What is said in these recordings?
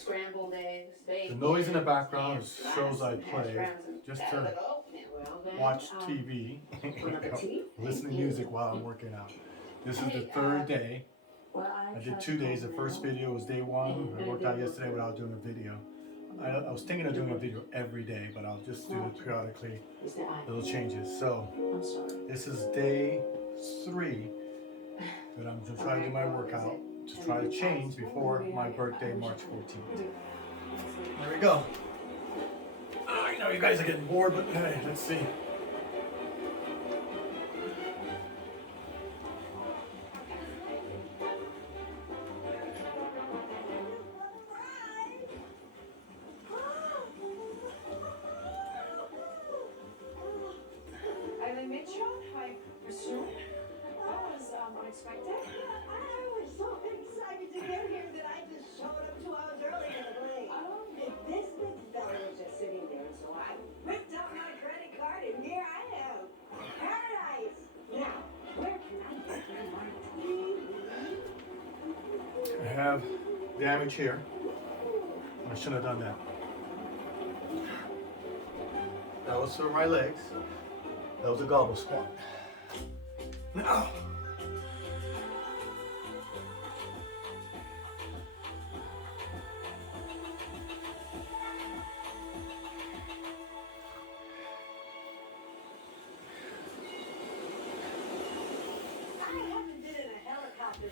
scrambled eggs, The noise in the background is shows I play just to watch TV, listen to music while I'm working out. This is the third day. I did 2 days. The first video was day one. I worked out yesterday without doing a video. I was thinking of doing a video every day, but I'll just do it periodically, little changes. So this is day 3 that I'm going to try to do my workout to try to change before my birthday, March 14th. There we go. I know you guys are getting bored, but hey, let's see. Unexpected? I was so excited to get here that I just showed up 2 hours early to the plane. Oh. This big fella was just sitting there, so I whipped out my credit card and here I am. Paradise! Now, where can I get my martini? I have damage here. I shouldn't have done that. That was for my legs. That was a gobble squat. Now.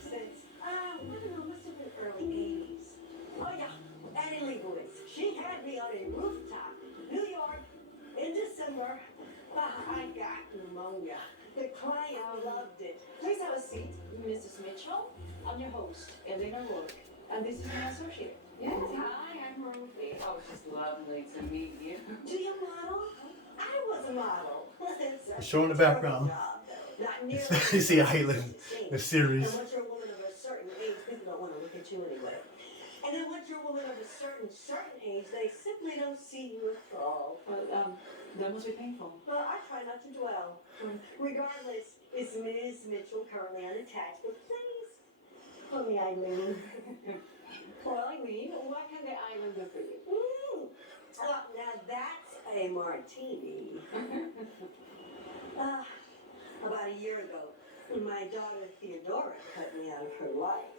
Since, I don't know, must have been early 80s. Oh yeah, Annie Leibovitz. She had me on a rooftop, New York, in December. I got pneumonia. The client loved it. Please have a seat. Mrs. Mitchell, I'm your host, Elena Rourke, and this is my associate. Yes, hi, I'm Ruthie. Oh, it's just lovely to meet you. Do you model? I was a model. I'm showing the background. You see Island, the series. And once you're a woman of a certain age, people don't want to look at you anyway. And then once you're a woman of a certain age, they simply don't see you at all. Well, that must be painful. Well, I try not to dwell. Regardless, it's Ms. Mitchell, currently unattached, but please, call me Eileen. Well, Eileen, what can the island do for you? Now that's a martini. About a year ago, my daughter Theodora cut me out of her life.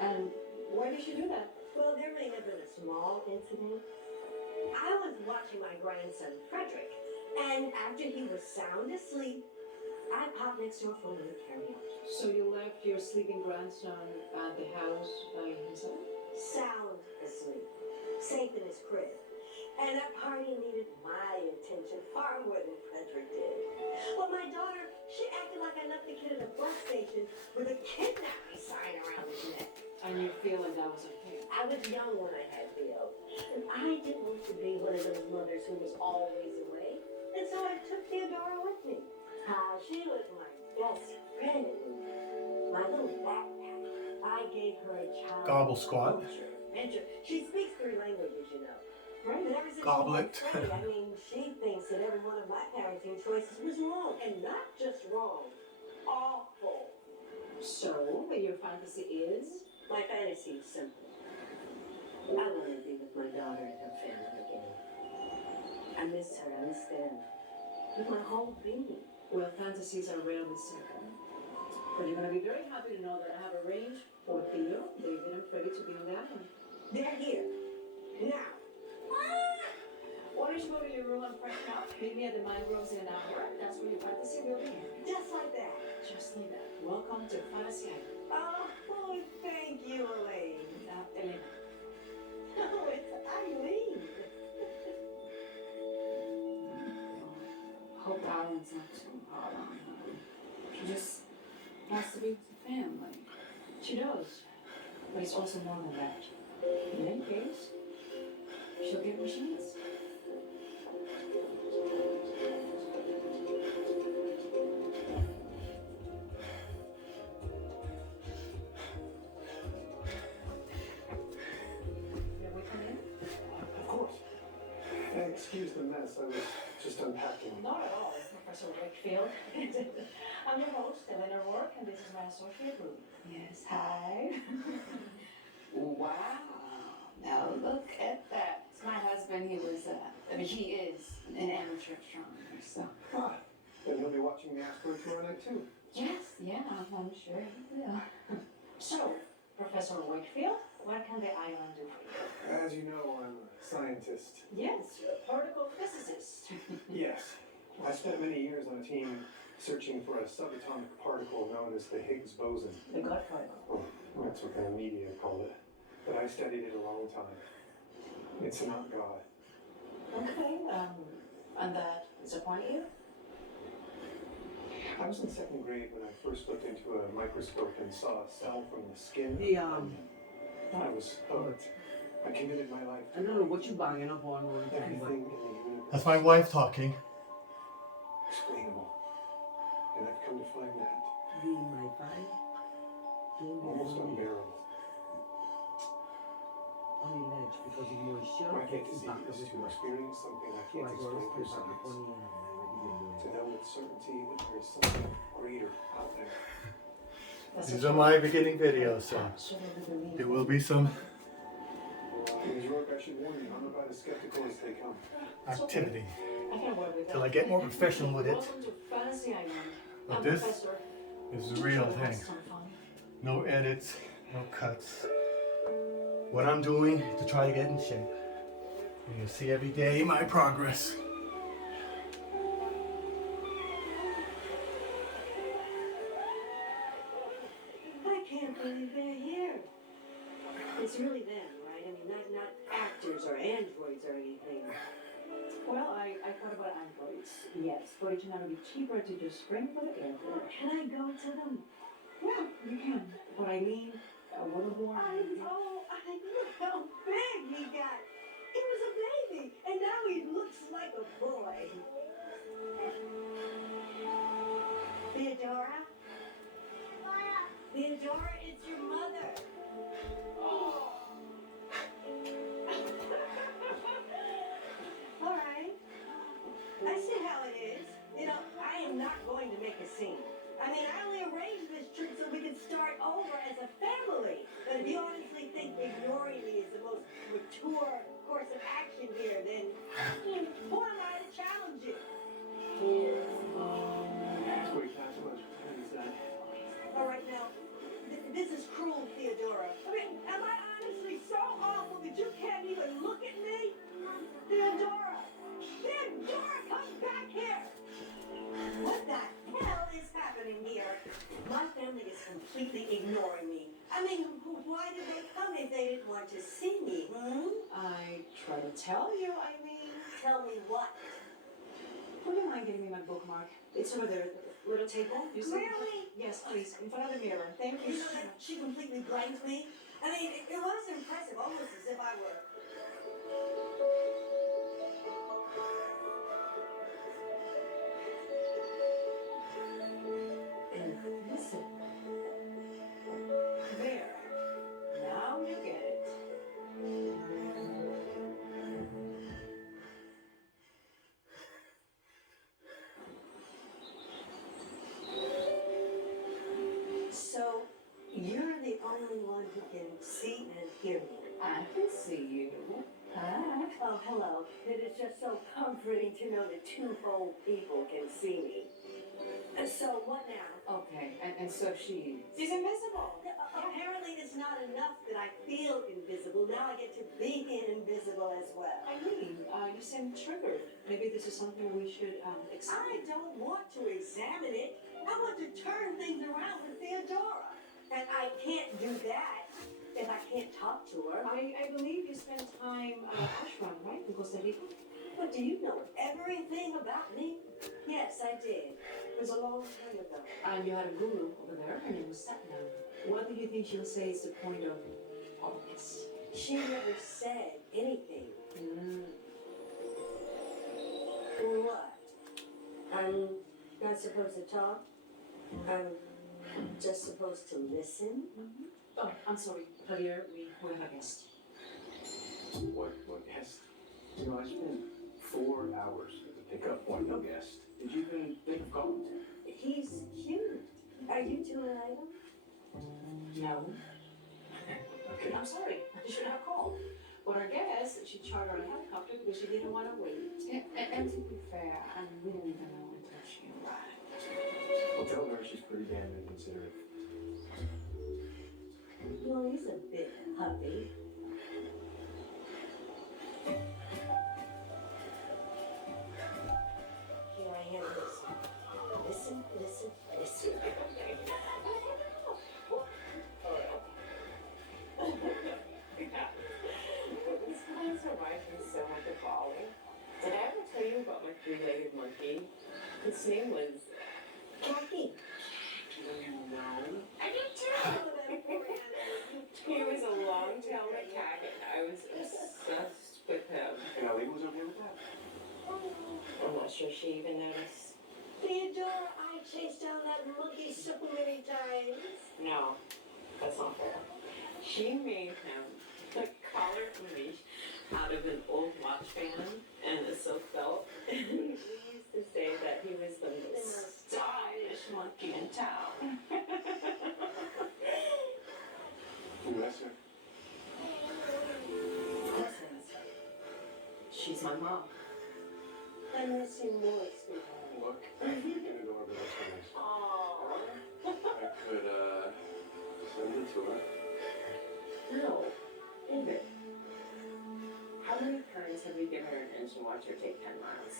And why did she do that? Well, there may have been a small incident. I was watching my grandson, Frederick, and after he was sound asleep, I popped next door for a little carry-out. So you left your sleeping grandson at the house by himself? Sound asleep, safe in his crib. And that party needed my attention far more than Frederick did. Well, my daughter, she acted like I left the kid at a bus station with a kidnapping sign around his neck. And you feel like that was okay? I was young when I had Theo. And I didn't want to be one of those mothers who was always away. And so I took Theodora with me. She was my best friend. My little backpack. I gave her a child. Gobble squat. She speaks 3 languages, you know. Right. But ever since Goblet. she was 20, I mean, she thinks that every one of my parenting choices was wrong. And not just wrong, awful. So, your fantasy is? My fantasy is simple. I want to be with my daughter and her family again. I miss her, I miss them. With my whole being. Well, fantasies are rarely simple. But you're going to be very happy to know that I have arranged for Theo, David, and Freddie to be on the island. They're here. Now. Why don't you go to your room and freshen up? Meet me at the mangroves in an hour. That's where your fantasy will be. Just like that. Just like that. Welcome to Fantasy Island. Oh, thank you, Elaine. Elena. Oh, it's Eileen. Hope Island's not too hard on her. She just wants to be with the family. She does. But it's also more than that. In any case, she'll get what she needs. Excuse the mess, I was just unpacking. Not at all, Professor Wakefield. I'm your host, Elena Rourke, and this is my associate Ruby. Yes, hi. Wow. Now He is an amateur astronomer, so. Ah, then he'll be watching the asteroid tomorrow night too. Yes, yeah, I'm sure he will. So, Professor Wakefield, what can the island do for you? As you know, I'm a scientist. Yes, you're a particle physicist. Yes. I spent many years on a team searching for a subatomic particle known as the Higgs boson. The God particle. Oh, that's what the media called it. But I studied it a long time. It's not God. Okay, and that disappoint you? I was in second grade when I first looked into a microscope and saw a cell from the skin. I was hooked. I committed my life to I don't know what you banging up on. everything in the universe. That's my wife talking. Explainable. And I've come to find that Be my five. Don't be almost on the unbearable. ledge because of moisture. My Gets fantasy back is of to it. experience something I So I can't got explain to through stay back up on science. the end. To know with certainty that there is something greater out there. These are my beginning videos, so there will be some Ms. Rourke, I should warn you, I'm about as skeptical as they come. activity I can work with till that. I get more professional with it. Welcome to Fantasy Island. But I'm this Professor. is the real thing. Some fun. No edits, no cuts. What I'm doing to try to get in shape. And you'll see every day my progress. I can't believe they're here. It's really them, right? I mean, not actors or androids or anything. Well, I thought about androids. Yes, but it's gonna be cheaper to just bring for the airport. Can I go to them? Yeah, you can. But I mean, a little more. I look how big he got. He was a baby, and now he looks like a boy. Theodora? Theodora, it's your mother. All right. I see how it is. You know, I am not going to make a scene. I mean, I only arranged this trip so we could start over as a family. But if you honestly think ignoring me is the most mature course of action here, then who am I to challenge you? Wait, not so much. He's done. All right, now, this is cruel, Theodora. I mean, am I honestly so awful that you can't even look at me? Theodora! Theodora, come back here! What the hell is happening here? My family is completely ignoring me. I mean, why did they come if they didn't want to see me, I try to tell you, I mean. Tell me what? Would you mind getting me my bookmark? It's over there, the little table. You see? Really? Yes, please, in front of the mirror. Thank you You know so that much. she completely blanked me? I mean, it was impressive, almost as if I were... Listen. There. Now you get it. So, you're the only one who can see and hear me. I can see you. Hi. Oh, hello. It is just so comforting to know that two whole people can see me. So, what now? Okay, and so she's invisible. Apparently, it's not enough that I feel invisible. Now I get to be invisible as well. I mean, you seem triggered. Maybe this is something we should I examine. don't want to examine it. I want to turn things around with Theodora. And I can't do that if I can't talk to her. I believe you spent time at ashram, right? In Costa Rica? But do you know everything about me? Yes, I did. It was a long time ago. And you had a guru over there, her name was Satnam. What do you think she'll say is the point of all this? She never said anything. What? I'm not supposed to talk? I'm just supposed to listen? Oh, I'm sorry. Javier, we have a guest. What guest? You know, I spent 4 hours to pick up one guest. Did you even think of calling? He's cute. Are you two an item? No. Okay. I'm sorry. You should have called. But I guess she chartered a helicopter because she didn't want to wait. And to be fair, we didn't even know until she arrived. Well, tell her she's pretty damn inconsiderate. Well, he's a bit huffy. Here I am. Listen. This client's arrived with so much of falling. Did I ever tell you about my three-legged monkey? His name was Jackie. No. I did too. He was a long-tailed macaque, and I was obsessed with him. And Eileen was okay with that? I'm not sure she even noticed. Theodore, I chased down that monkey so many times. No, that's not fair. She made him a collar leash out of an old watch band and a silk belt. We used to say that he was the most stylish monkey in town. You miss her? Of course I miss her. She's my mom. I miss you more, sweetheart. Look, you're gonna adore her. Aww. I could, send it to her. No. David. How many times have we given her an inch and watched her take 10 miles?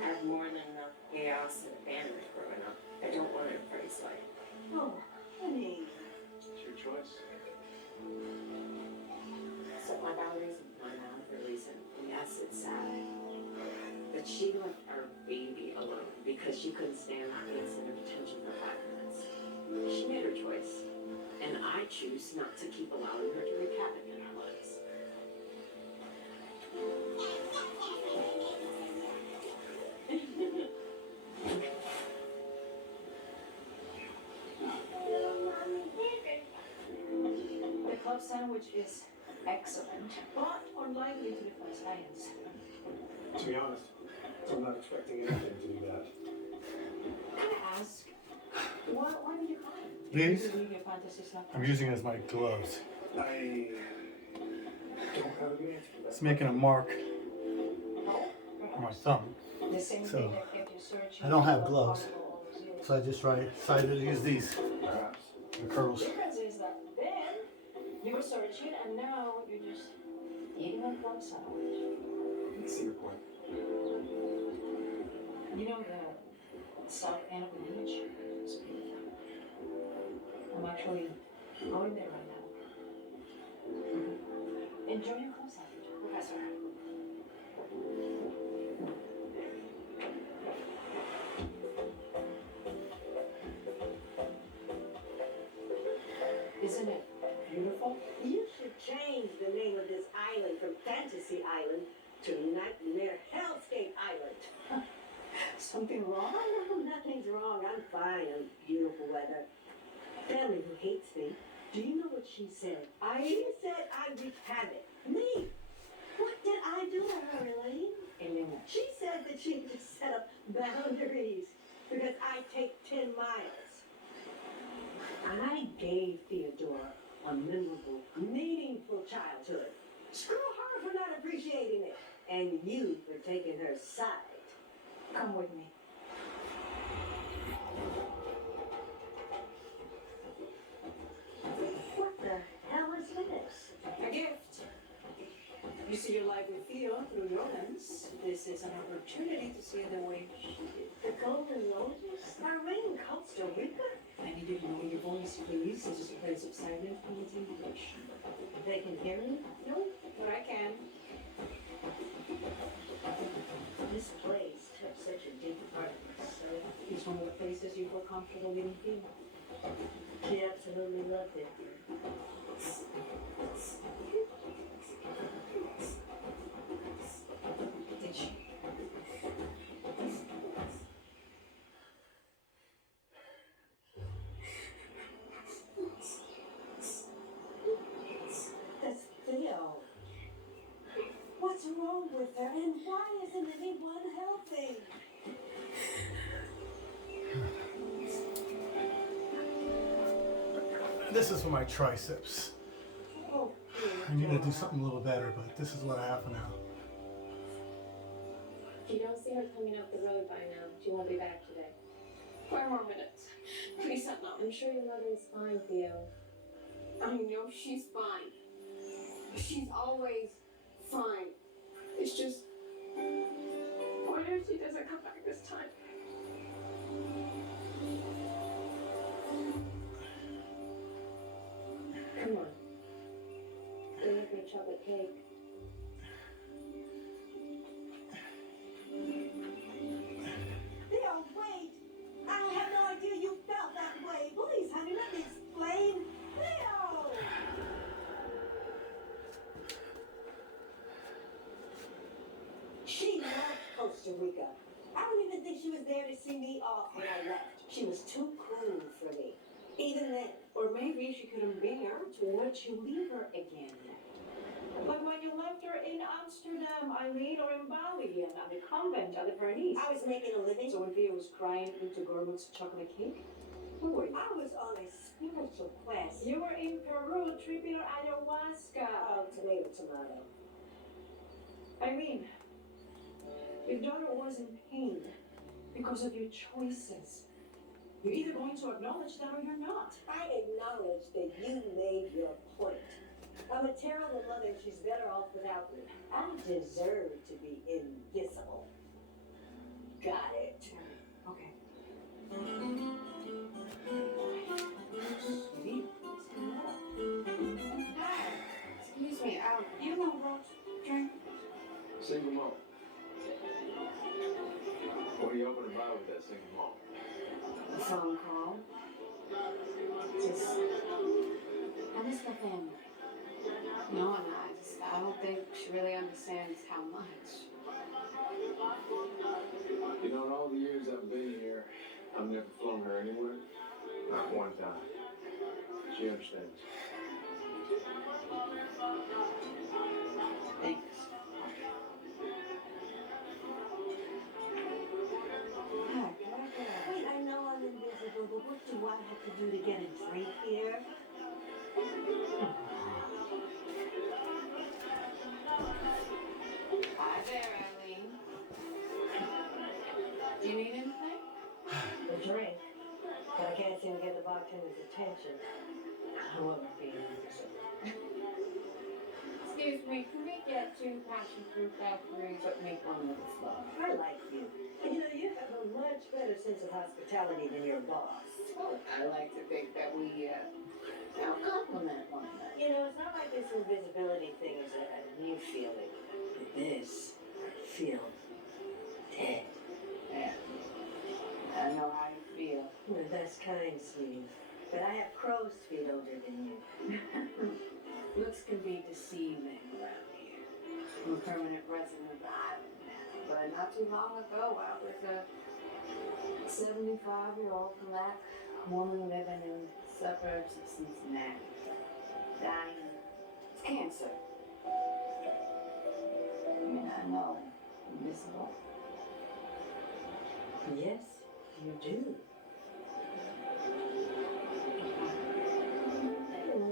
I have more than enough chaos and abandonment growing up. I don't want her to praise life. Oh, honey. It's your choice. Set my boundaries with my mom for a reason. And yes, it's sad. But she left our baby alone because she couldn't stand the incident of attention for 5 minutes. She made her choice. And I choose not to keep allowing her to wreak havoc in our lives. The club sandwich is excellent, but unlikely to defy science. To be honest, I'm not expecting anything to do that. Can I ask, why did you cry? These, You believe your fantasy stuff? I'm using as my gloves. I don't have a good answer for that. It's making a mark No, on my thumb. the same So, thing that kept you searching. I don't have for gloves. possible all those years. So I just decided to use these, Perhaps. the curls. The difference is that then you were searching and now you're just eating a club sandwich. I see your point. You know the south end of the beach? It's beautiful. I'm actually going there right now. Enjoy your club sandwich, Professor. Isn't it beautiful? You should change the name of this island from Fantasy Island to Nightmare Hellscape Island. Something wrong? Oh, nothing's wrong. I'm fine in beautiful weather. Family who hates me. Do you know what she said? She said I wreak havoc. Me? What did I do to her, Elaine? Elena. She said that she would set up boundaries because I take 10 miles. I gave Theodora a memorable, meaningful childhood. Screw her for not appreciating it, and you for taking her side. Come with me. What the hell is this? A gift. You see your life with Theo through your lens. This is an opportunity to see it the way she did. The Golden Lotus? Are we in Costa Rica? I need you to know your voice, please. This is a place of silent contemplation. They can hear me? No, but I can. This place took such a deep part of myself. It's one of the places you feel comfortable leaving Theo. She absolutely loved it. Did she? That's Theo. What's wrong with her, and why isn't anyone helping? This is for my triceps. Oh, I need to do something a little better, but this is what I have for now. If you don't see her coming up the road by now, she won't be back today. 4 more minutes. Please, no. I'm sure your mother is fine, Theo. I know she's fine. She's always fine. It's just, what if she doesn't come back this time? Come on. They make me chocolate cake. Theo, wait! I had no idea you felt that way. Please, honey, let me explain. Theo! She loved Costa Rica. I don't even think she was there to see me off when I left. She was too cool for me. Even then. Or maybe she couldn't bear to let you leave her again. Like when you left her in Amsterdam, Eileen, or in Bali, and at the convent at the Pyrenees. I was making a living. So when Theo was crying into Gormut's chocolate cake, who were you? I was on a spiritual quest. You were in Peru tripping on ayahuasca. Oh, tomato, tomato. Eileen, your daughter was in pain because of your choices. You're either going to acknowledge that or you're not. I acknowledge that you made your point. I'm a terrible mother. She's better off without me. I deserve to be invisible. Got it. Okay. Excuse me, you know what? Drink. Single malt. What are you hoping to buy with that single malt? A phone call. Just, I miss my family. No, and I don't think she really understands how much. You know, in all the years I've been here, I've never flown her anywhere. Not one time. She understands. Thanks. Wait, I know I'm invisible, but what do I have to do to get a drink here? Hi there, Eileen. Do you need anything? A drink. But I can't seem to get the bartender's attention. I want to be invisible. Excuse me, can we get 2 passion fruit daiquiris but make one with slow? I like you. And you know, you have a much better sense of hospitality than your boss. Well, I like to think that we compliment one another. You know, it's not like this invisibility thing is a new feeling. This, I feel dead. Yeah. I know how you feel. Well, that's kind, sweetie. But I have crow's feet older than you. Looks can be deceiving around here. I'm a permanent resident of the island now, but not too long ago I was a 75-year-old black woman living in the suburbs of Cincinnati, dying of cancer. I mean, I know I'm invisible. Yes, you do.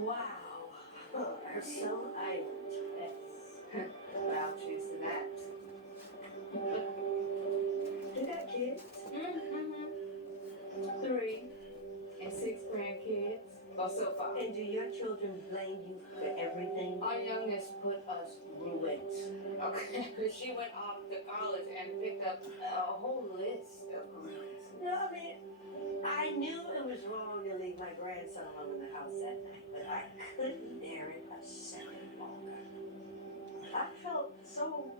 Wow. Our so island. Yes. I'll choose to that. You got kids? Mm-hmm. 3 and 6 grandkids. Well, so far. And do your children blame you for everything? Our youngest put us through it. Okay. She went off to college and picked up a whole list of careers. No, I mean, I knew it was wrong to leave my grandson alone in the house that night, but I couldn't bear it a second longer. I felt so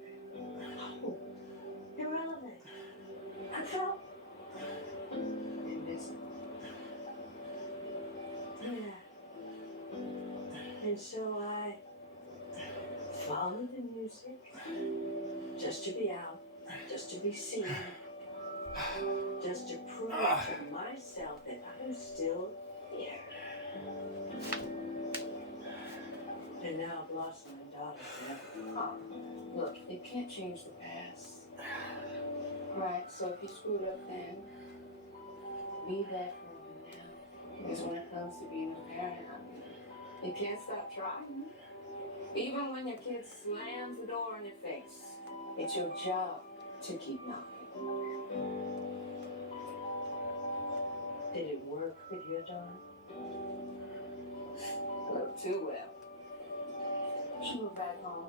irrelevant. I felt Invisible. yeah. And so I followed the music just to be out, just to be seen, just to prove to myself that I'm still here. And now I've lost my daughter forever. Look, you can't change the past. Right, so if you screwed up then, be that for me now. Because when it comes to being a parent, I mean, you can't stop trying. Even when your kid slams the door in your face, it's your job to keep knocking. Did it work with your daughter? Well, too well. She moved back home.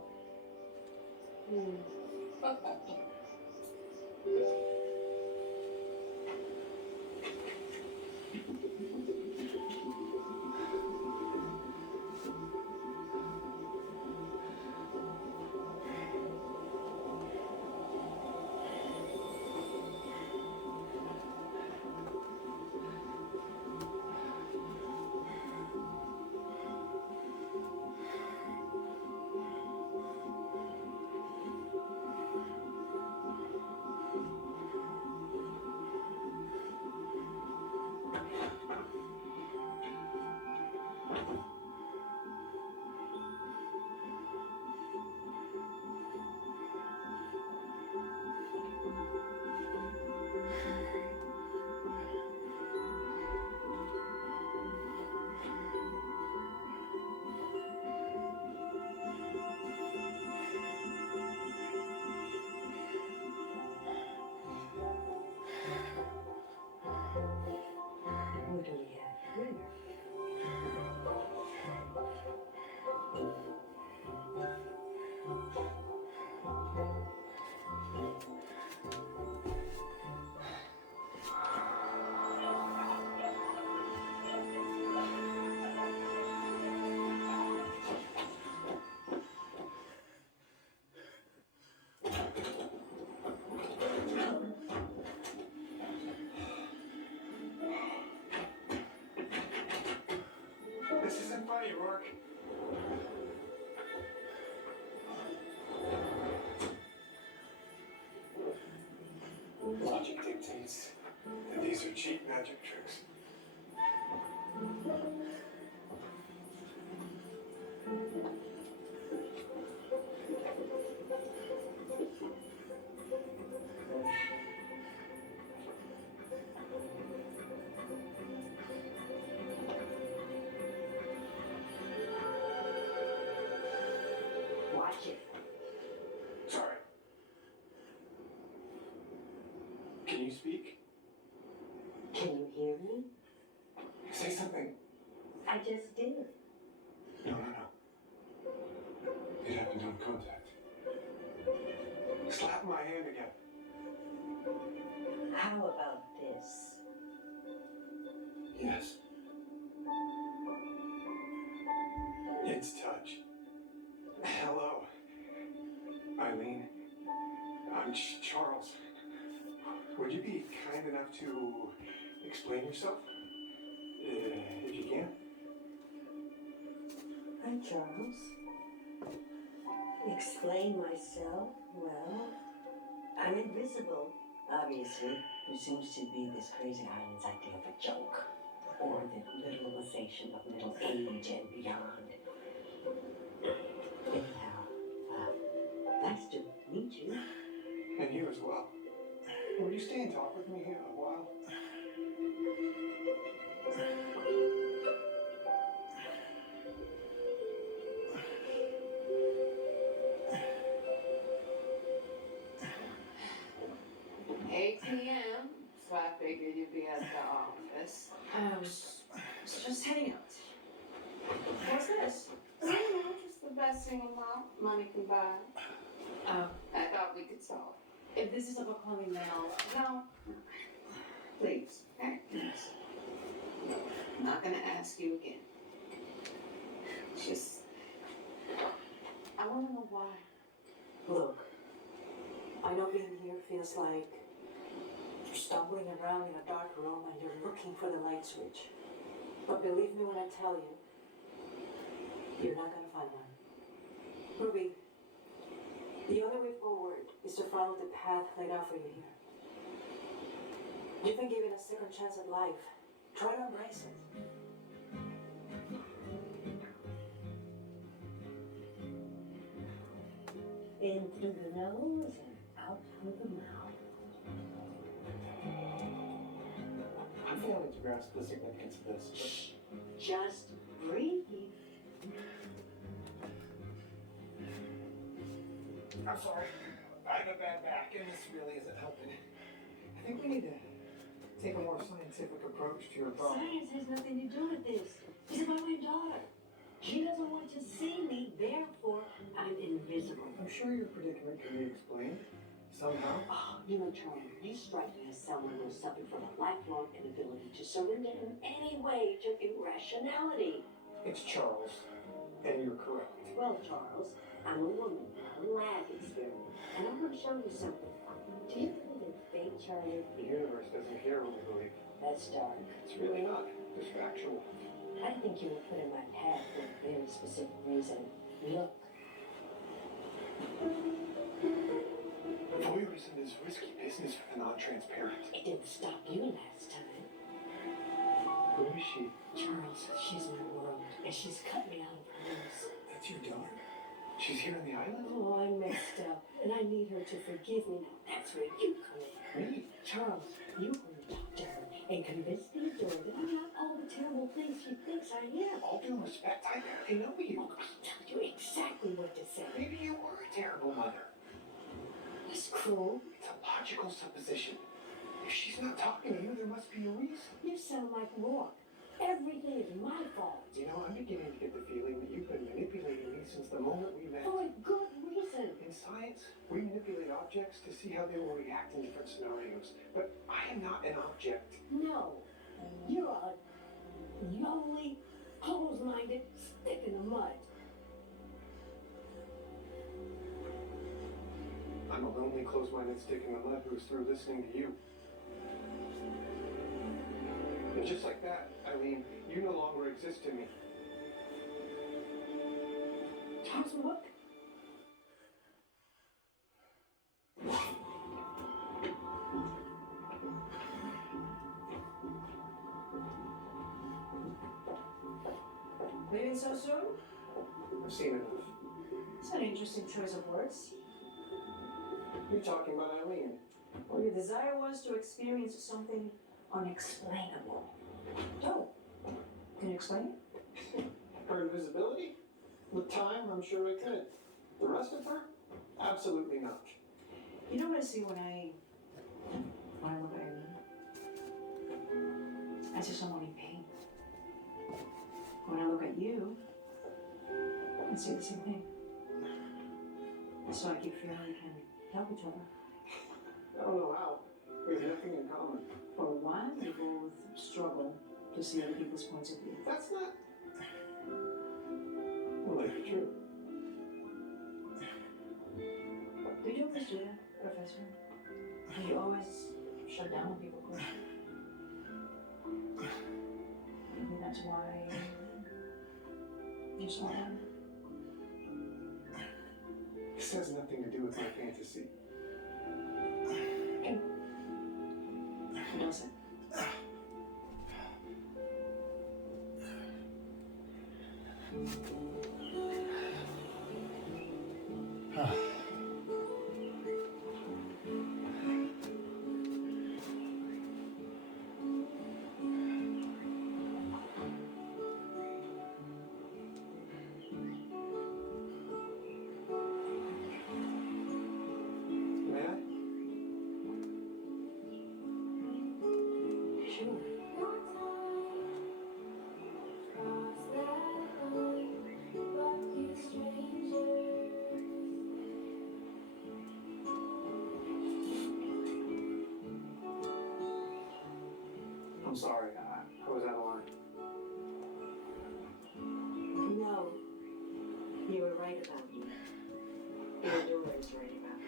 What do we have here? This isn't funny, Rourke. Logic dictates that these are cheap magic tricks. Watch it. Sorry. Can you speak? Can you hear me? Say something. I just did. No. It happened on contact. Slap my hand again. How about this? Yes. It's touch. Hello. Eileen. I'm Charles. Would you be kind enough to explain yourself? If you can. Hi, Charles. Explain myself? Well, I'm invisible, obviously. There seems to be this crazy island's idea of a joke. Or the literalization of middle age and beyond. Anyhow, nice to meet you. And you as well. Will you stay and talk with me here a while? ATM, so I figured you'd be at the office. I was just heading out. What's this? You know, just the best single mom money can buy. I thought we could solve. If this is about calling now, No. Please. Please. I'm not gonna ask you again. Just, I wanna know why. look, I know being here feels like you're stumbling around in a dark room and you're looking for the light switch. But believe me when I tell you, you're not gonna find one. Ruby, the only way forward is to follow the path laid out for you here. You've been given a second chance at life. Try to embrace it. In through the nose and out through the mouth. I'm failing to grasp the significance of this. Just breathe. I'm sorry. I have a bad back, and this really isn't helping. I think we need to take a more scientific approach to your problem. Science has nothing to do with this. It's about my daughter. She doesn't want to see me, therefore I'm invisible. I'm sure your predicament can be explained somehow. Oh, you know, Charlie, you strike me as someone who suffered from a lifelong inability to surrender in any way to irrationality. It's Charles, and you're correct. Well, Charles, I'm a woman, not a lab experiment, and I'm going to show you something. Do you believe in fate, Charlie? The universe doesn't care what we believe. That's dark. It's really not. Just factual. I think you were put in my path for a very specific reason. Look. Voyeurism is risky business for the non-transparent. It didn't stop you last time. Who is she? Charles, she's my world, and she's cut me out of hers. That's your daughter? She's here on the island? Oh, I messed up, and I need her to forgive me. Now that's where you come in. Me? Charles, you're going to talk to her and convince the adorer that I'm not all the terrible things she thinks I am. All due respect, I barely know you. Oh, I'll tell you exactly what to say. Maybe you were a terrible mother. It's cruel. It's a logical supposition. If she's not talking to you, there must be a reason. You sound like Rourke. Everything is my fault. You know, I'm beginning to get the feeling that you've been manipulating me since the moment we met. For a good reason. In science, we manipulate objects to see how they will react in different scenarios. But I am not an object. No, you're a lonely, close-minded stick in the mud. I'm a lonely, close-minded stick in the mud who is through listening to you. And just like that, Eileen, you no longer exist to me. Charles, look. Leaving so soon? I've seen enough. It's an interesting choice of words. You're talking about Eileen. Well, your desire was to experience something unexplainable. Oh, can you explain it? Her invisibility? With time, I'm sure I could. The rest of her? Absolutely not. You know what I see when I look at Irene? I see someone in pain. When I look at you, I see the same thing. So I keep feeling we can help each other. I don't know how. We have nothing in common. For a while, we both struggle to see other people's points of view. That's not... Well, that's true. Do you always do that, Professor? Do you always shut down when people question? Maybe that's why you're so mad. This has nothing to do with my fantasy. It doesn't. May I? Sure. I'm sorry, I was out of line. No, you were right about me. Your daughter is right about me.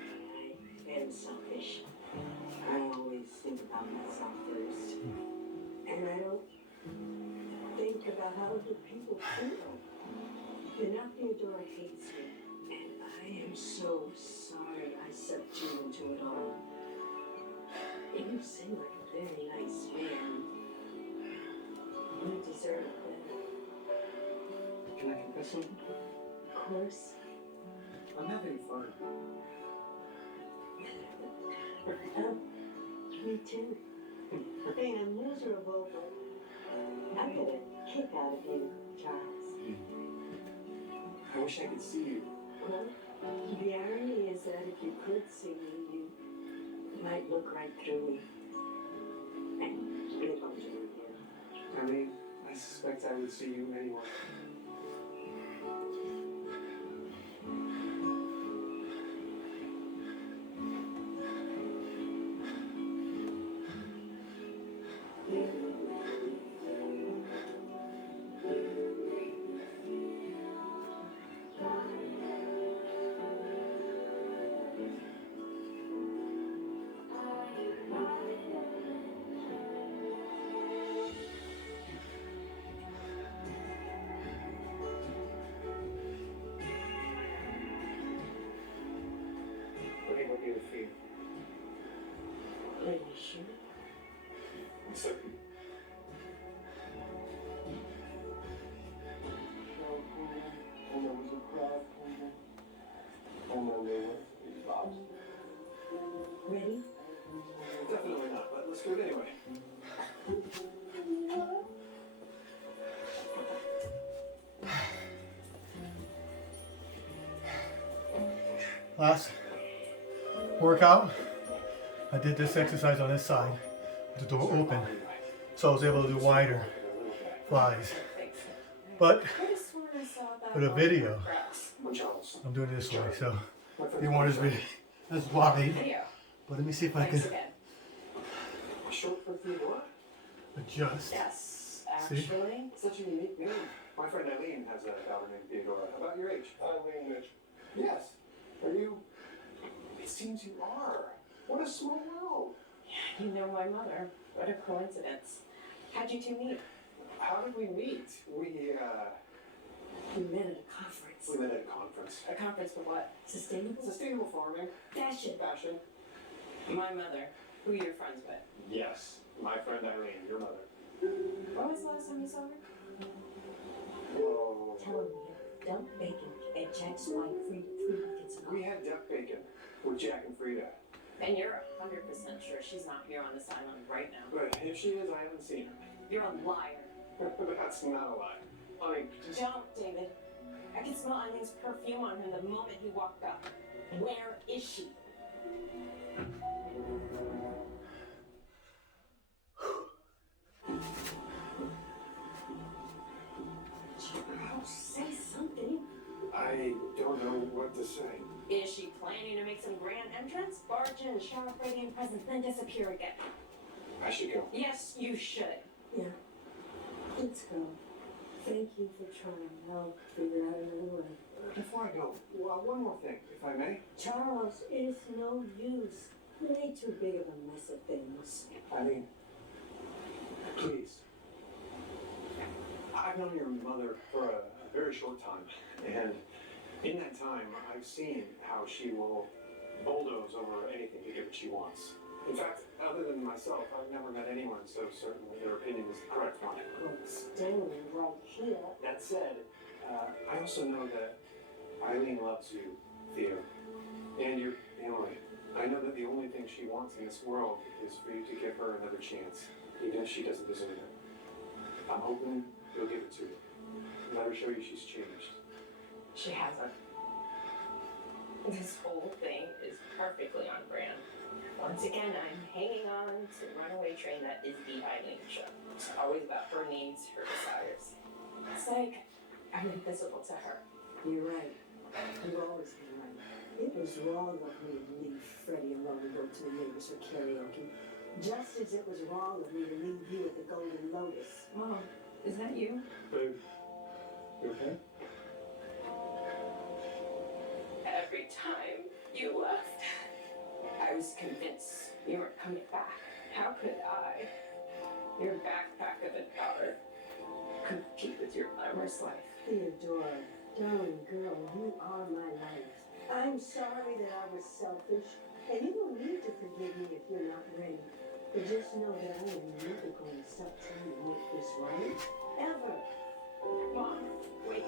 I am selfish. I always think about myself first. And I don't think about how other people feel. Enough Theodora hates me. And I am so sorry I sucked you into it all. You seem like a very nice man. You deserve better. Can I confess something? Of course. I'm having fun. Me too. I am miserable, but I get a kick out of you, Charles. I wish I could see you. Well, The irony is that if you could see me, you might look right through me. And live under you. I mean, I suspect I would see you anyway. What do you feel? Are you sure? I'm certain. And there was a crowd, and then there was a box. Ready? Definitely not, but let's do it anyway. Last workout, I did this exercise on this side, with the door open, so I was able to do wider flies. But for the video, I'm doing it this way, so if you want to read this wide, but let me see if I can Short for three what? adjust. Yes, See? actually. Such a unique name. My friend Eileen has a daughter named Theodora. About your age? Eileen Mitch. Yes. Are you? It seems you are. What a small world. You know my mother. What a coincidence. How'd you two meet? How did we meet? We met at a conference. We met at a conference. A conference for what? Sustainable? Sustainable farming. Fashion. Fashion. My mother. Who you're friends with. Yes. My friend Eileen, your mother. When was the last time you saw her? Oh. Tell me, dump bacon and Jack's white free 3 buckets and all. We had duck bacon with Jack and Frida. And you're 100% sure she's not here on this island right now. But if she is, I haven't seen her. You're a liar. That's not a lie. I mean, just... Don't, David. I could smell Eileen's perfume on him the moment he walked up. Where is she? Charles, say something. I don't know what to say. Is she planning to make some grand entrance? Barge in, shower radiant presents, then disappear again? I should go. Yes, you should. Yeah. Let's go. Thank you for trying. I'll figure out another way. Before I go, one more thing, if I may. Charles, it's no use. You made too big of a mess of things. Eileen, please. I've known your mother for a very short time, and in that time, I've seen how she will bulldoze over anything to get what she wants. In fact, other than myself, I've never met anyone so certain that their opinion is the correct one. Well, staying right here. That said, I also know that Eileen loves you, Theo, and your family. I know that the only thing she wants in this world is for you to give her another chance, even if she doesn't deserve it. I'm hoping you'll give it to her. Let her show you she's changed. She hasn't. This whole thing is perfectly on brand. Once again, I'm hanging on to the runaway train that is the Eileen show. It's always about her needs, her desires. It's like I'm invisible to her. You're right. You've always been right. It was wrong of me to leave Freddie alone and go to the neighbors for karaoke. Just as it was wrong of me to leave you at the Golden Lotus. Mom, is that you? Babe, you okay? Every time you left, I was convinced you weren't coming back. How could I, your backpack of a daughter, compete with your glamorous life? Theodora, darling girl, you are my life. I'm sorry that I was selfish, and you don't need to forgive me if you're not ready. But just know that I am never going to stop trying to make this right. Ever. Mom, wait.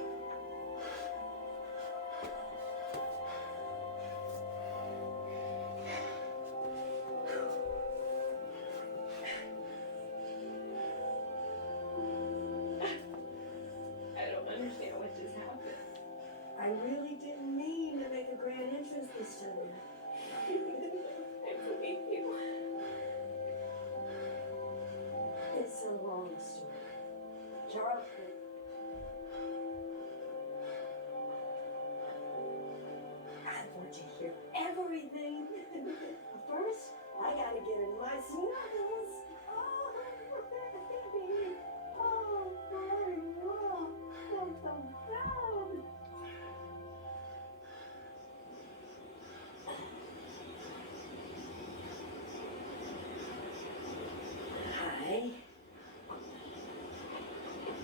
I really didn't mean to make a great entrance this time. I believe you. It's a long story. Charles quit. I want to hear everything. First, I gotta get in my snuggles. Oh, baby. Oh, my God. That's so bad. Hi.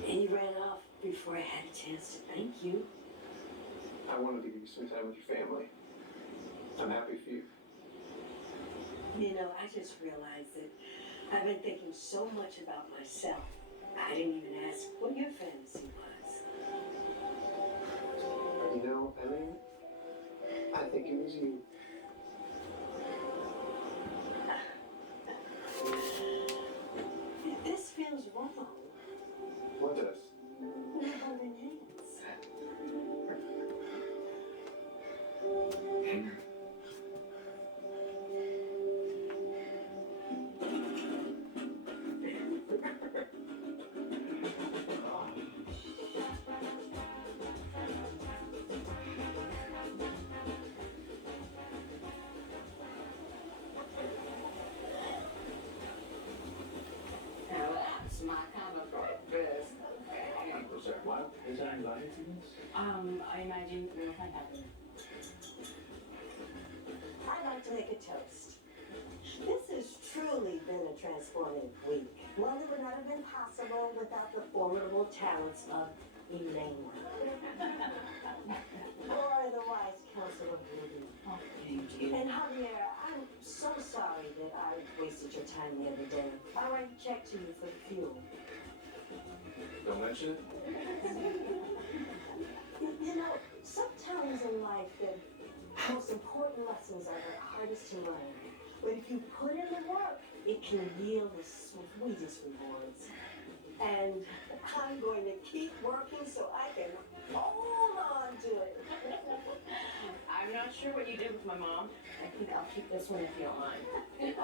And you ran off before I had a chance to thank you. I wanted to give you some time with your family. I'm happy for you. You know, I just realized that I've been thinking so much about myself. I didn't even ask what your fantasy was. You know, Eileen, I think it was you. This feels wrong. What does? We're holding hands. Now that's my kind of breakfast. Was that what? Is that anxiety? I imagine we'll find out. I'd like to make a toast. This has truly been a transformative week. One that would not have been possible without the formidable talents of Elena. Or the wise counsel of Ruby. Oh, thank you. And Javier, I'm so sorry that I wasted your time the other day. I write a check to you for the fuel. Don't mention it. You know, sometimes in life the most important lessons are the hardest to learn. But if you put in the work, it can yield the sweetest rewards. And I'm going to keep working so I can hold on to it. I'm not sure what you did with my mom. I think I'll keep this one if you don't mind. Okay.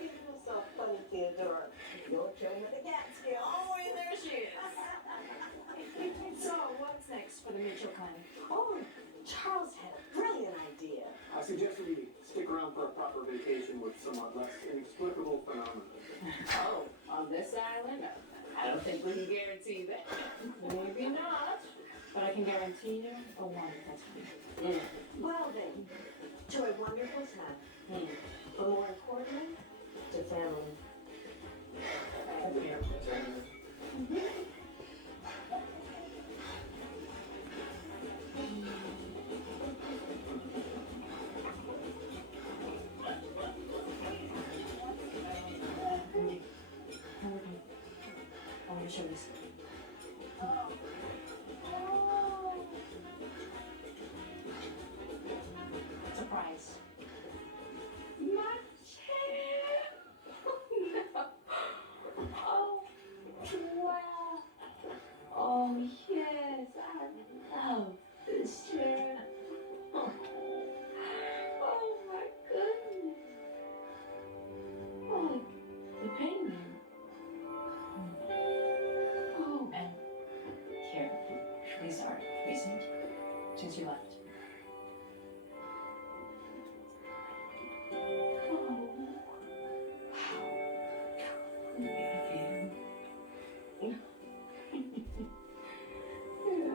You're so funny, Theodore. You're killing with the cat skill. Oh, and there she is. So, what's next for the mutual plan? Oh, Charles had a brilliant idea. I suggest we stick around for a proper vacation with somewhat less inexplicable phenomena. Oh, on this island? I don't think we can guarantee that. Maybe not. But I can guarantee you a wonderful time. Well then, to a wonderful time. But more importantly, to family. I want to show you something. Surprise. My chair! No. Oh, wow. Oh, yes, I love this chair. Oh, my goodness. Oh, the painting. Oh, And here, these are recent, since you left. yeah,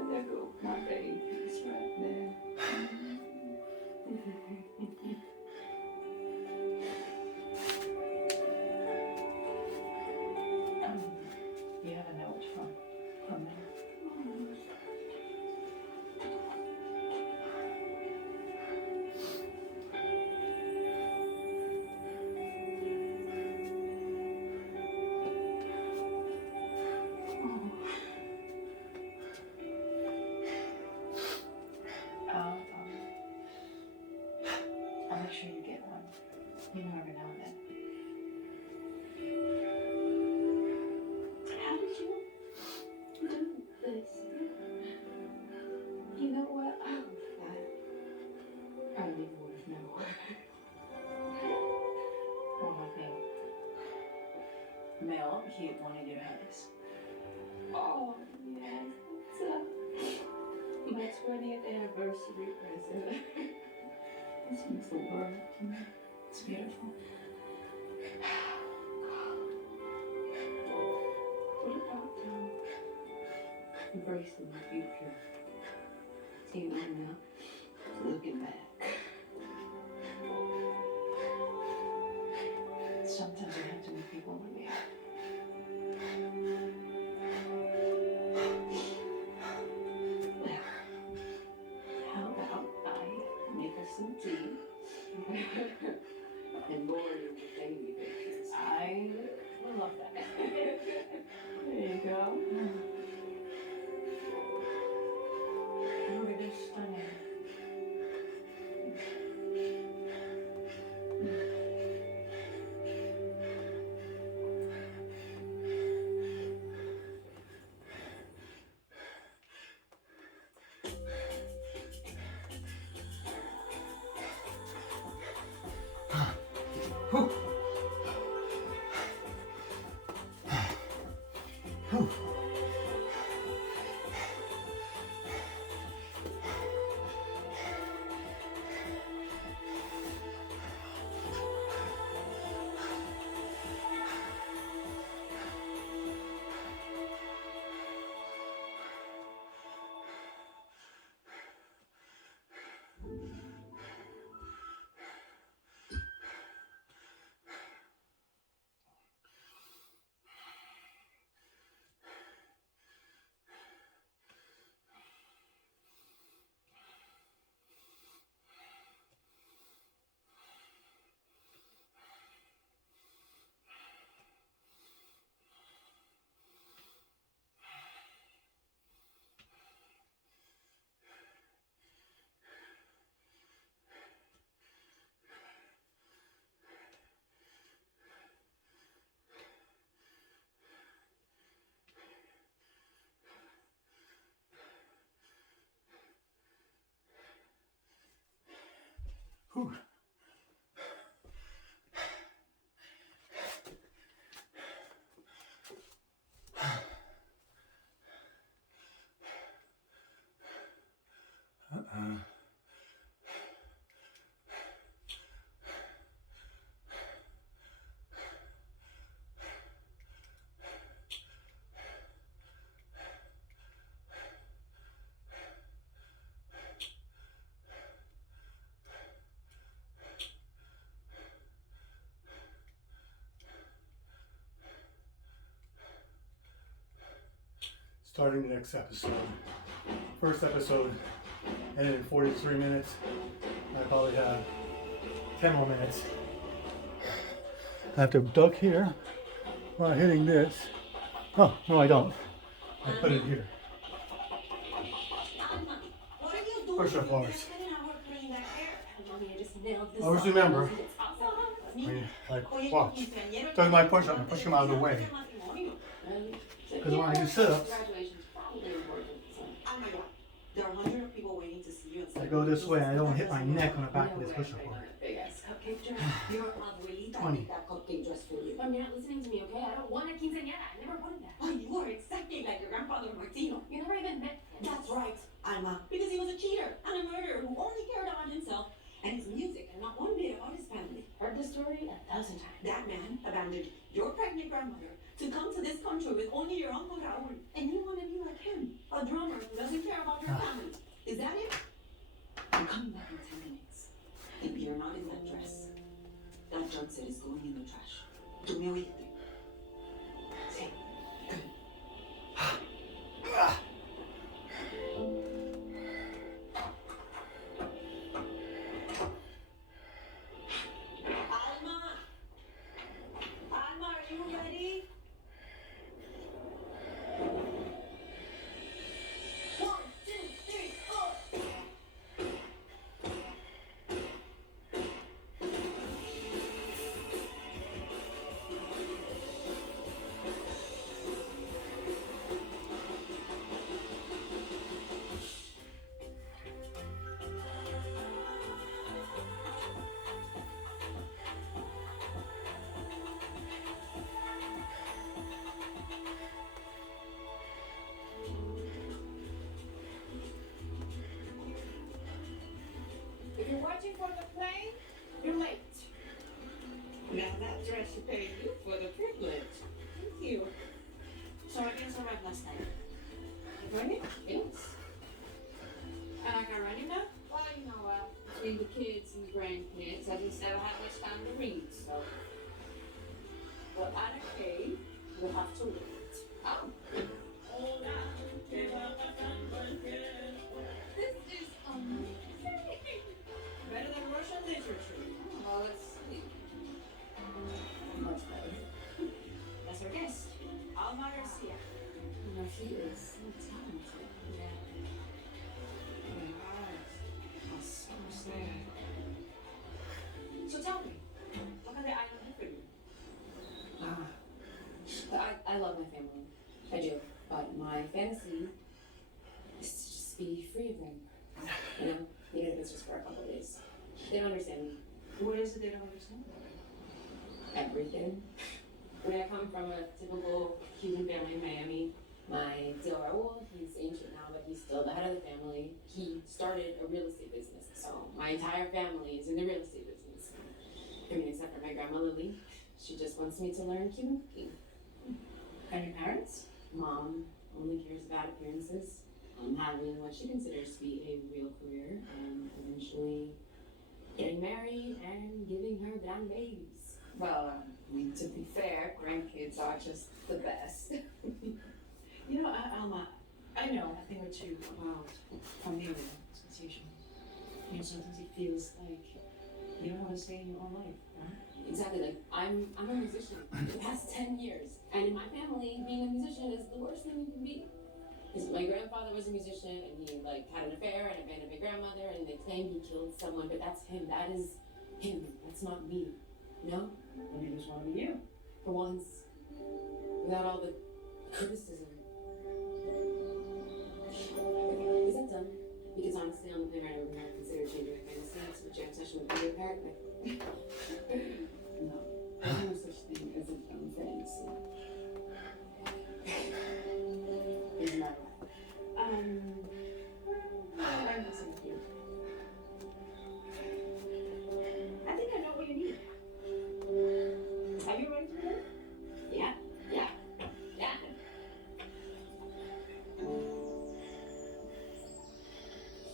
there go my babies right there. You have a note from there. I'll make sure you get one. You know, every now and then. How did you do this? You know what? mail. He wanted you to have this. Oh, yes. It's my 20th anniversary present. This means the world to me. It's beautiful. What about embracing the future? Seeing on now, looking back. Sometimes we have to meet people when we are. Well, how about I make us some tea and more than the baby pictures? I will love that. There you go. Look at this stunning. Whew. Whew. Whew. Starting the next episode. First episode ended in 43 minutes. I probably have 10 more minutes. I have to duck here while hitting this. Oh, no I don't. I put it here. What are you doing? Push-up bars. Mommy, I just nailed this. Always remember, when you, like, watch. Doing my push-up and push them out of the way. Because when I do sit-ups, There are hundreds of people waiting to see you. I go this way and I don't hit my neck on the back of this push-up bar. Big ass cupcake dress. Your abuelita 20. made that cupcake dress for you. Mom, you're not listening to me, okay? I don't want a quinceañera. I never wanted that. Oh, you are exactly like your grandfather Martino. You never even met him. That's right, Alma. Because he was a cheater and a murderer who only cared about himself and his music and not one bit about his family. Heard this story 1,000 times. That man abandoned your pregnant grandmother to come to this country with only your uncle Raul. And you want to be like him, a drummer who doesn't care about your family. Is that it? I'm coming back in 10 minutes. If you're not in that dress, that junk set is going in the trash. ¿Tú me oíste? Sí. Good. Alma! Alma, are you ready? 1, 2, 3, 4. And that dress should pay you for the privilege. Thank you. So I guess I arrived last night. Ready? Yes. And I got ready now? Well, you know, between the kids and the grandkids, I just never had much time to read, so. Well, Anna Kay will have to wait. Oh. This is amazing! Better than Russian literature. Oh, well, let's see. Much better. That's our guest, Alma Garcia. You know, she is so talented. Yeah. So sad. So tell me, what can the island do for you? I love my family. I do. But my fantasy is to just be free of them. You know, even if it's just for a couple of days. They don't understand me. What is it they don't understand? Everything. I mean, I come from a typical Cuban family in Miami. My tío Raul, he's ancient now, but he's still the head of the family. He started a real estate business, so my entire family is in the real estate business. I mean, except for my grandma Lily. She just wants me to learn Cuban cooking. And your parents? Mom only cares about appearances. Having what she considers to be a real career, and eventually getting married and giving her grandbabies. Well, I mean, to be fair, grandkids are just the best. You know, Alma, I know a thing or two about familial association. You know, sometimes it feels like you don't know how to stay in your own life, right? Exactly, like I'm a musician for the past 10 years, and in my family, being a musician is the worst thing you can be. Because my grandfather was a musician, and he like had an affair and abandoned my grandmother, and they claim he killed someone, but that's him. That is him. That's not me. No? And you just want to be you. For once, without all the criticism. Is that done? Because honestly, on the plane ride over here, I consider changing my fantasy to a jam session with video parrot. No, there's no such thing as a dumb fantasy. Isn't that right? I'm listening to you. I think I know what you need. Are you ready to go? Yeah.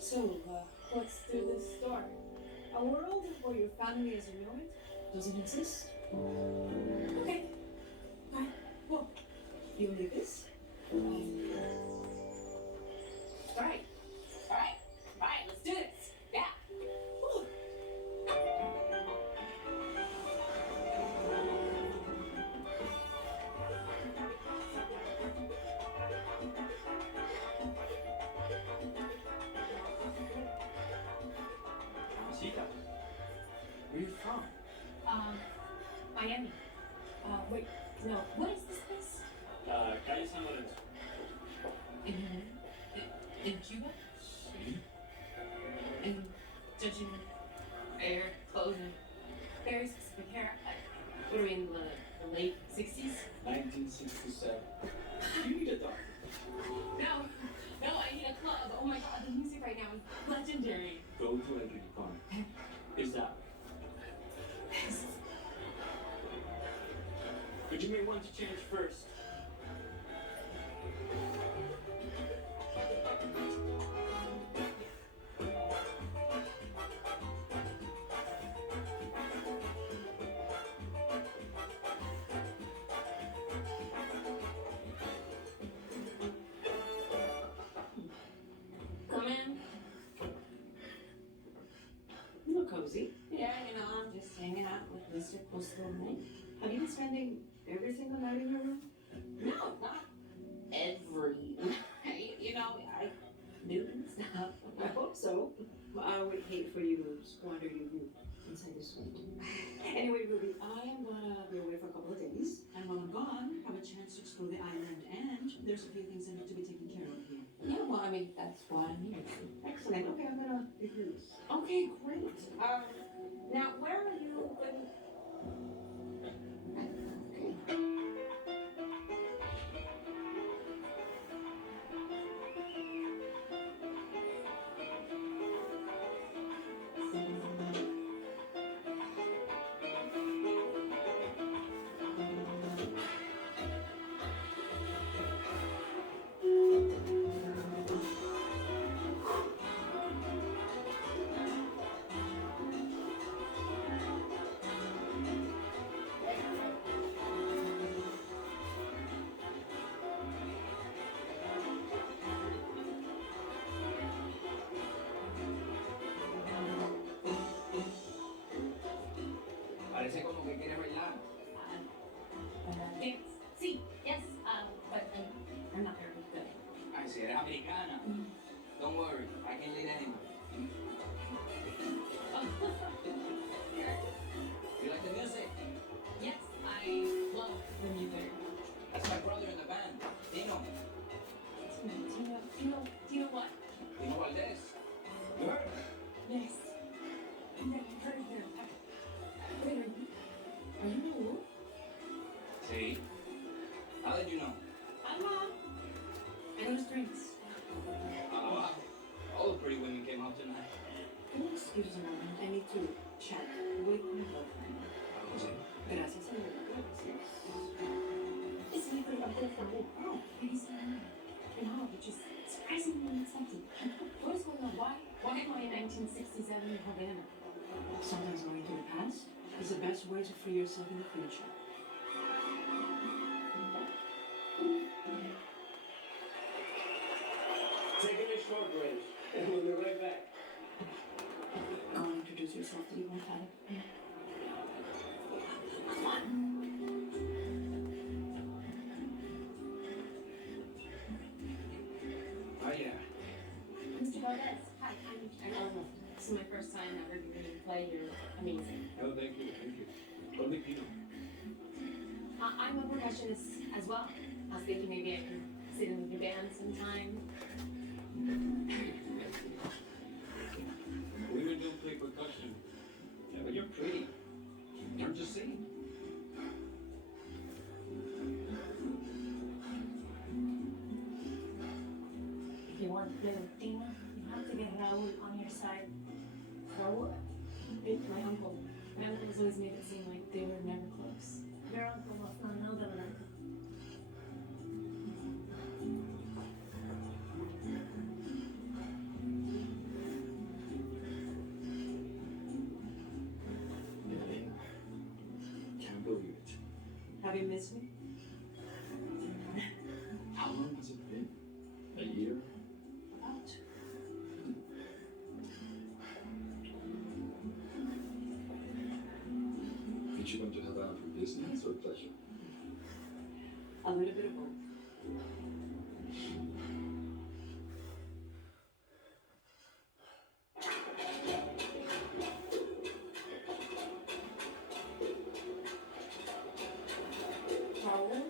So, what's through this door? A world where your family as you know it doesn't exist? Okay. Alright, well, you need this? Alright, let's do this. Yeah. Woo. Chica, where you from? Miami. Wait, no, what is this place? Calle San Lorenzo. In Cuba? Sí. And judging hair, clothes, and very specific hair. What are we in the late 60s? 1967. You need a doctor. No, I need a club. Oh my god, the music right now is legendary. Go to El Rincón. Is that? But you may want to change first. Come in. You look cozy. Yeah, you know, I'm just hanging out with Mr. Postal Night. Have you been spending every single night in your room? No, not every night. You know, I do stuff. I hope so. I would hate for you to squander your youth inside this suite. Anyway, Ruby, I am gonna be away for a couple of days, and while I'm gone, have a chance to explore the island, and there's a few things that need to be taken care of here. Yeah, well, I mean, that's what I needed to. Excellent. Okay, I'm gonna be curious. Okay, great. Now, where are you when... Okay. Excuse me, I need to chat with my boyfriend. Gracias, señora. Gracias. It's me for your boyfriend. Oh, he's no, which is surprisingly unexpected. What is going on? Why am I in 1967 in Havana? Sometimes going to the past is the best way to free yourself in the future. Taking a short break, and we'll be right back. Go and introduce yourself to the one time. Come on. Oh, yeah. Mr. Valdez, hi, I'm Elma. This is my first time ever hearing you play. You're amazing. Oh, thank you, thank you. Call me Pino. I'm a percussionist as well. I was thinking maybe I can sit in with your band sometime. Women don't play percussion. Yeah, but you're pretty. Learn to sing. If you want to play with Tina, you have to get Raul on your side. Raul? It's my uncle. My uncles always made it seem like they were never close. Your uncle must not know that uncle. Can't believe it. Have you missed me? How long has it been? A year? About. Did you come to Havana for business or pleasure? A little bit of both. Raul?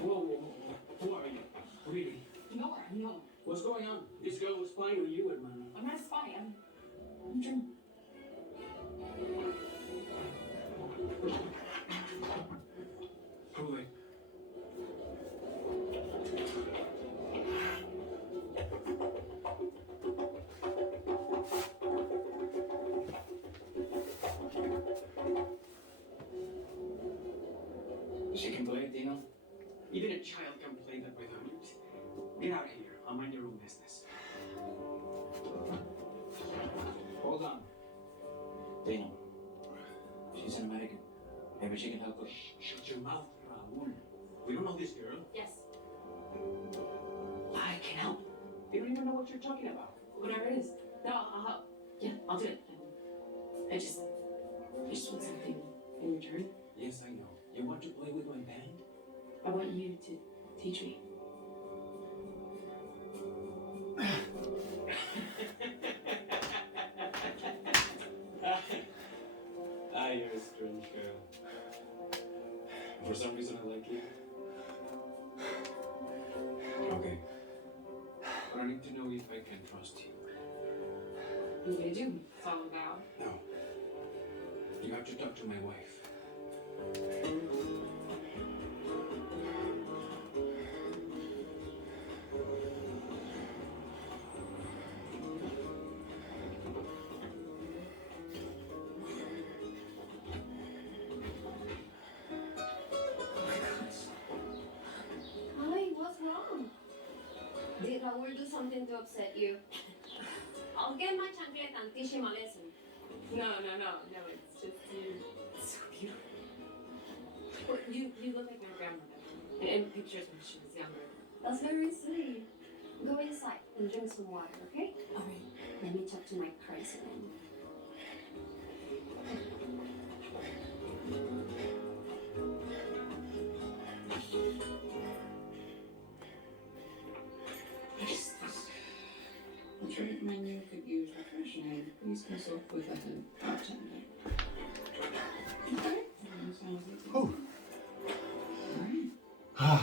Whoa. Who are you? Really? No, no. What's going on? This girl was spying on you, hermano. I'm not a spy. I'm drunk. Prove it. She can play, Dino. Even a child can play that without it. Get out of here. I'll mind your own business. Hold on. Dino. She's an American. Maybe she can help us. Shut your mouth, Raul. We don't know this girl. Yes, I can help. You don't even know what you're talking about. whatever it is. No, I'll help. Yeah, I'll do it. I just want something in return. Yes, I know. You want to play with my band? I want you to teach me. You're a strange girl. For some reason, I like you. Okay. But I need to know if I can trust you. What do you do? It's all about. No. You have to talk to my wife. Hi, what's wrong? Did Raul do something to upset you? I'll get my chanclet and teach him a lesson. No, it's just you. It's so beautiful. Well, you look like my grandmother. In pictures when she was younger. That's very sweet. Go inside and drink some water, okay? Alright. Let me talk to my crazy man. The trade menu could use refreshing. Please consult with a bartender. Okay. Sounds like Whew. Alright. Ah.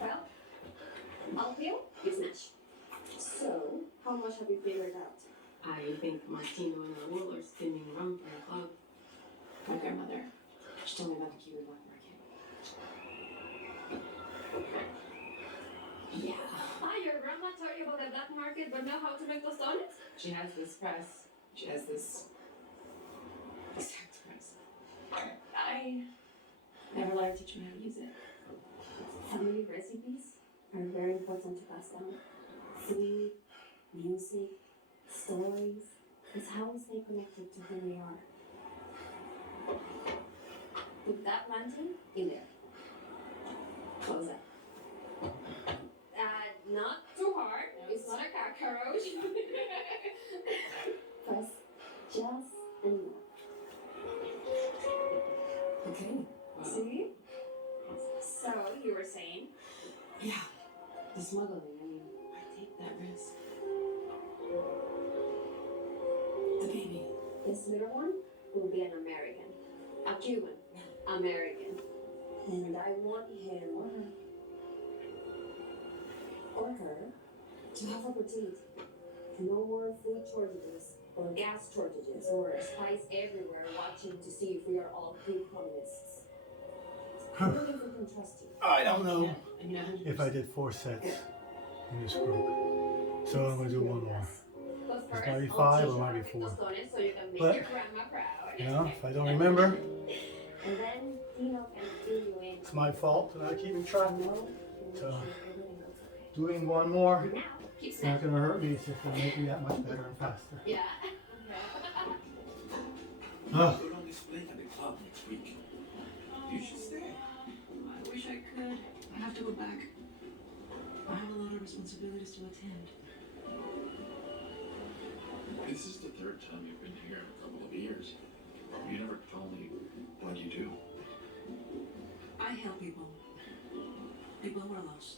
Well, I'll feel It's not have you figured out? I think Martino and Raul are steaming rum from the club. My grandmother, she told me about the Cuban black market. Yeah. Ah, your grandma told you about the black market but know how to make tostones? She has this press. She has this exact press. I never let her teach me how to use it. Family recipes are very important to pass down. Food, music, stories. It's how we stay connected to who we are. Put that lantern in there. Close it. Not too hard. It's not a cockroach. Press just enough. Okay. Wow. See? So, you were saying? Yeah. The smuggling, I mean, I take that risk. The baby. This little one will be an American. A Cuban American. And I want him or her to have opportunity. No more food shortages or gas shortages or spies everywhere watching to see if we are all good communists. I don't think we can trust you. I don't know I mean, 100%. if I did 4 sets in this group. So I'm gonna do one more. But It first, might be I'll 5 teach or you might how be to make 4. tostones so you can make But, your grandma proud. You know, if I don't remember, And then Tino can fill you in. it's my fault for not keeping track. No, So, everything looks okay. doing one more, Now, keep it's not snapping. gonna hurt me, it's just gonna make me that much better and faster. Yeah. Oh, We're on display at the club next week. You should stay. I wish I could. I have to go back. I have a lot of responsibilities to attend. This is the 3rd time you've been here in a couple of years. You never told me what you do. I help people. People who are lost.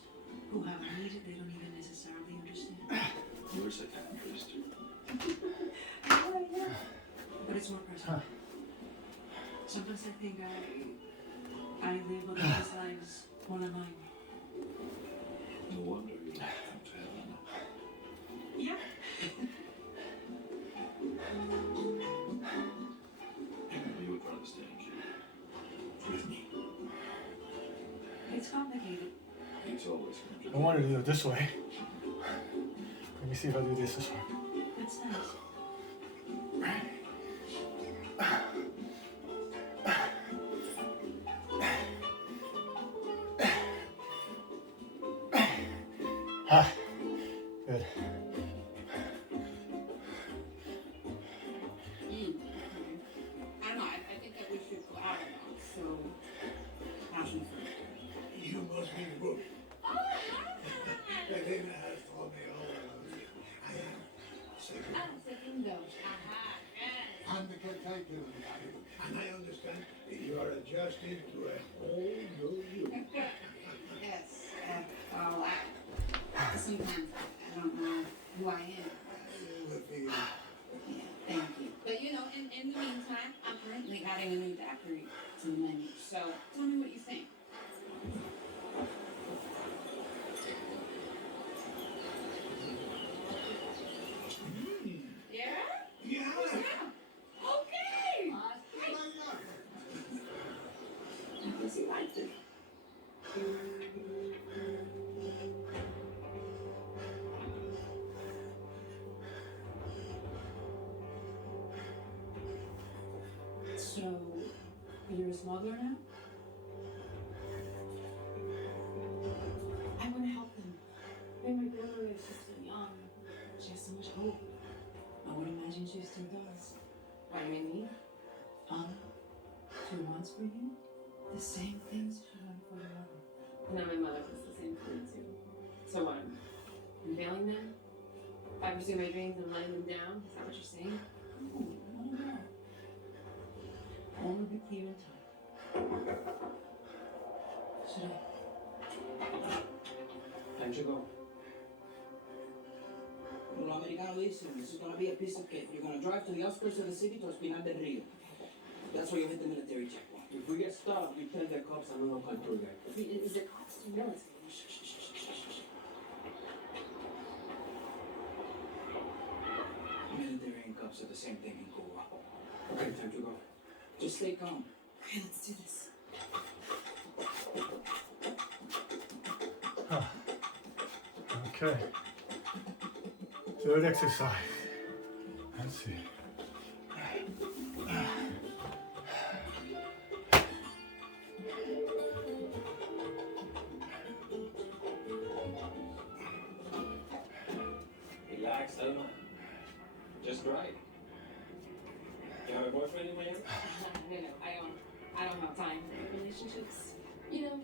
Who have a need they don't even necessarily understand. You're a psychiatrist. But it's more personal. Sometimes I think I live other people's lives more than mine. No wonder you come to heaven. Yeah. Maybe you would rather stay in here with me. It's complicated. It's always I complicated. wanted to do it this way. Let me see if I do this way. It's nice. Ah, good. I don't know, I think that we should go out now, so passion fruit. You must be the book. Elena has told me all about you. I am second. Segundo. Aha, yes. I'm the caretaker of the island, and I understand that you are adjusting to a whole new you. Yes, well, sometimes I don't know who I am. Yeah, thank you. But you know, in the meantime, I'm currently adding a new daiquiri to the menu. So tell me what you think. Yeah? Yeah. Okay! I guess he liked it. So, you're a smuggler now? I want to help them. I mean, my grandmother is just so young. She has so much hope. I would imagine she still does. What do you mean? She wants for you the same things she wanted for your mother. No, my mother was the same thing too. So what? I'm failing them? If I pursue my dreams and letting them down? Is that what you're saying? No. All will be clear in time. Should I? Time to go. Los americanos dicen this is gonna be a piece of cake. You're gonna drive to the outskirts of the city to Espinal del Rio. That's where you hit the military checkpoint. If we get stopped, we tell the cops I'm a local tour guide. Is it cops or military? said the same thing in Cuba. Okay, time to go. Just stay calm. Okay, let's do this. Okay. Third exercise. Let's see. Relax, Selma. Just drive. You have a boyfriend in Miami? No, I don't have time for relationships.